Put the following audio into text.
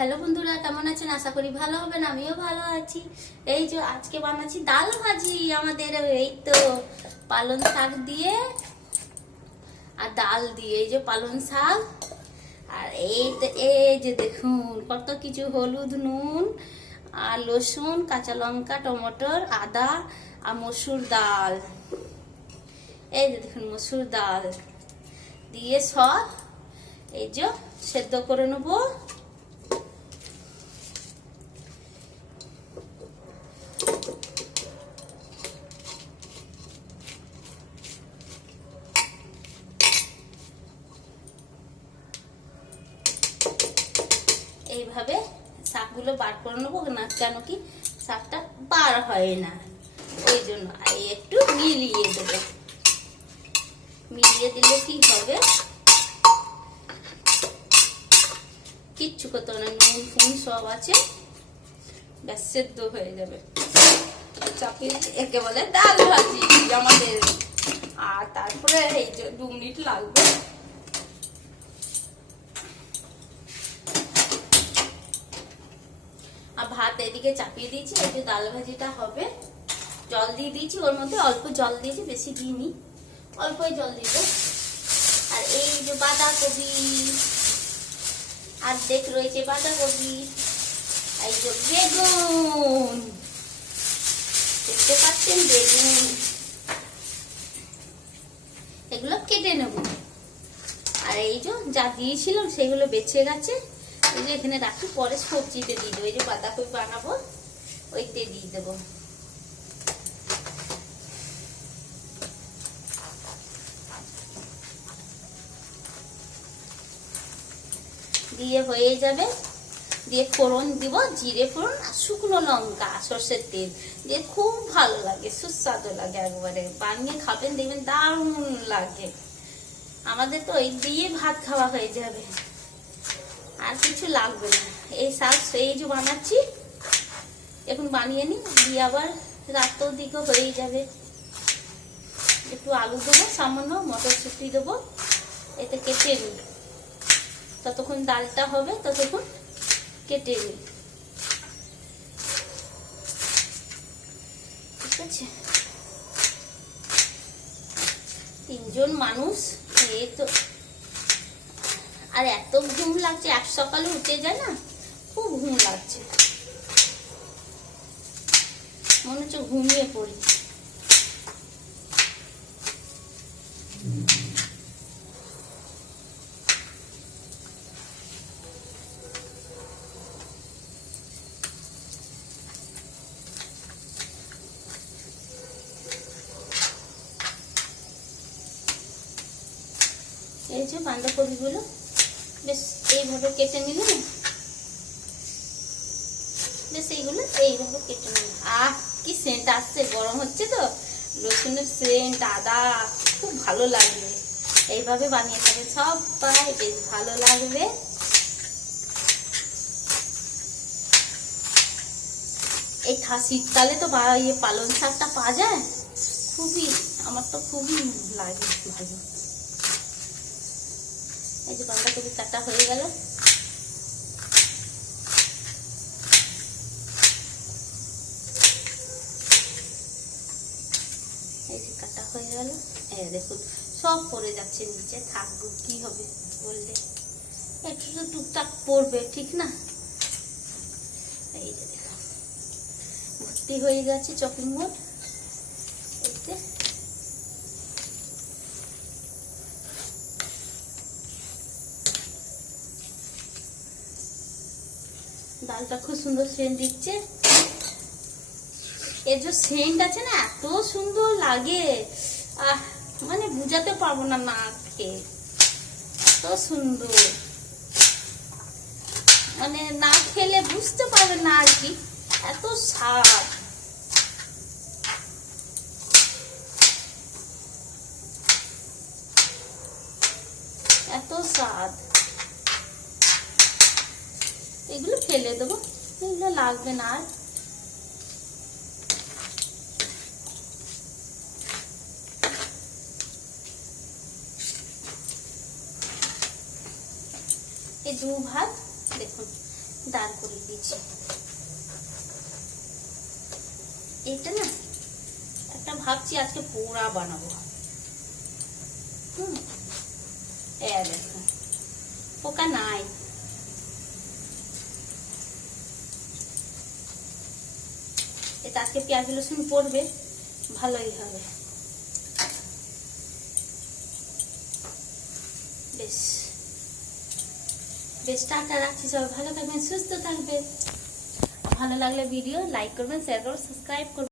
Hello বন্ধুরা, কেমন আছেন? আশা করি ভালো হবেন। আমিও ভালো আছি। এই যে আজকে বানাচ্ছি ডাল ভাজি। আমাদের এই তো পালং শাক দিয়ে আর ডাল দিয়ে, এই যে পালং শাক আর এই যে দেখুন কত কিছু, হলুদ, নুন আর রসুন, কাঁচা লঙ্কা, টমেটোর, আদা আর মসুর ডাল। এই যে দেখুন মসুর ডাল দিয়ে সব এই যে সেদ্ধ করে নেবো। এইভাবে শাকগুলো বার করে নেবো না, কেন কি শাকটা বার হয় না, ওই জন্য একটু মিলিয়ে দেবো। মিলিয়ে দিলে কি হবে, কিচ্ছু করতে হবে না, নুন ফুন সব আছে, ব্যাস সেদ্ধ হয়ে যাবে। চাপিয়ে একে বলে ডাল ভাজি আমাদের। আর তারপরে এই যে 2 মিনিট লাগবে। আর ভাত এদিকে চাপিয়ে দিয়েছি, এই যে ডাল ভাজিটা হবে। জল দিয়ে দিয়েছি, ওর মধ্যে অল্প জল দিয়েছি, বেশি দিইনি, অল্পই জল দিব। আর এই যে বাঁধাকপি অর্ধেক রয়েছে, বাঁধাকপি, এই যে বেগুন, দেখতে পাচ্ছেন বেগুন, এগুলো কেটে নেব। আর এই যে যা দিয়েছিলাম সেগুলো বেঁচে গেছে, এই যে এখানে রাখি, পরে সবজিতে দিয়ে দেবো। এই যে বাঁধাকপি বানাবো, ওইতে দিয়ে দেবো। দিয়ে হয়ে যাবে, দিয়ে ফোড়ন দিব, জিরে ফোড়ন আর শুকনো লঙ্কা, সর্ষের তেল দিয়ে, খুব ভালো লাগে, সুস্বাদু লাগে। একবারে বানিয়ে খাবেন, দেখবেন দারুণ লাগে। আমাদের তো এই দিয়ে ভাত খাওয়া হয়ে যাবে, আর কিছু লাগবে না। এই শাক এই যে বানাচ্ছি, এখন বানিয়ে নি, দিয়ে আবার রাতের দিকে হয়ে যাবে। একটু আলু দেবো, সামান্য মটরশুঁটি দেবো, এতে কেটে নিই। ততক্ষণ ডালটা হবে, ততক্ষণ কেটে নিই, ঠিক আছে? 3 জন মানুষ, এই তো। আর এত ঘুম লাগছে, এক সকালে উঠে যায় না, খুব ঘুম লাগছে, মনে হচ্ছে ঘুমিয়ে পড়ি। এই যে বাঁধাকপিগুলো বেশ এইভাবে কেটে নিলে না, বেশ এইগুলো এইভাবে কেটে নিলে, কি সেন্ট আসছে, গরম হচ্ছে তো, রসুনের সেন্ট, আদা, খুব ভালো লাগবে। এইভাবে বানিয়ে খাবে সবাই, বেশ ভালো লাগবে। এই শীতকালে তো পালং শাকটা পাওয়া যায়, খুবই, আমার তো খুবই লাগে ভালো। এই যে বাঁধাকপি কাটা হয়ে গেল, এই যে কাটা হয়ে গেল। দেখুন সব পড়ে যাচ্ছে নিচে, থাকবো কি হবে বললে, একটু তো টুকটাক পড়বে, ঠিক না? এই যে দেখুন ভর্তি হয়ে গেছে চপিং বোর্ড। এতে ডালটা খুব সুন্দর সেন্ট দিচ্ছে, এর যে সেন্ট আছে না, এত সুন্দর লাগে, মানে বুঝাতে পারবো না, না খেয়ে এত সুন্দর, মানে না খেলে বুঝতে পারবে না আর কি, এত স্বাদ। এত স্বাদ, এগুলো ফেলে দেবো, এগুলো লাগবে না আর। এই 2 ভাত দেখুন দাঁড় করে দিয়েছি। এটা না একটা ভাবছি আজকে পোড়া বানাবো। দেখো পোকা নাই। এটা আজকে পেঁয়াজ রসুন পড়বে, ভালোই হবে। বেশ বেশ, টাটা, রাখছি। সবাই ভালো থাকবেন, সুস্থ থাকবেন। ভালো লাগলে ভিডিও লাইক করবেন, শেয়ার করবেন, সাবস্ক্রাইব করবেন।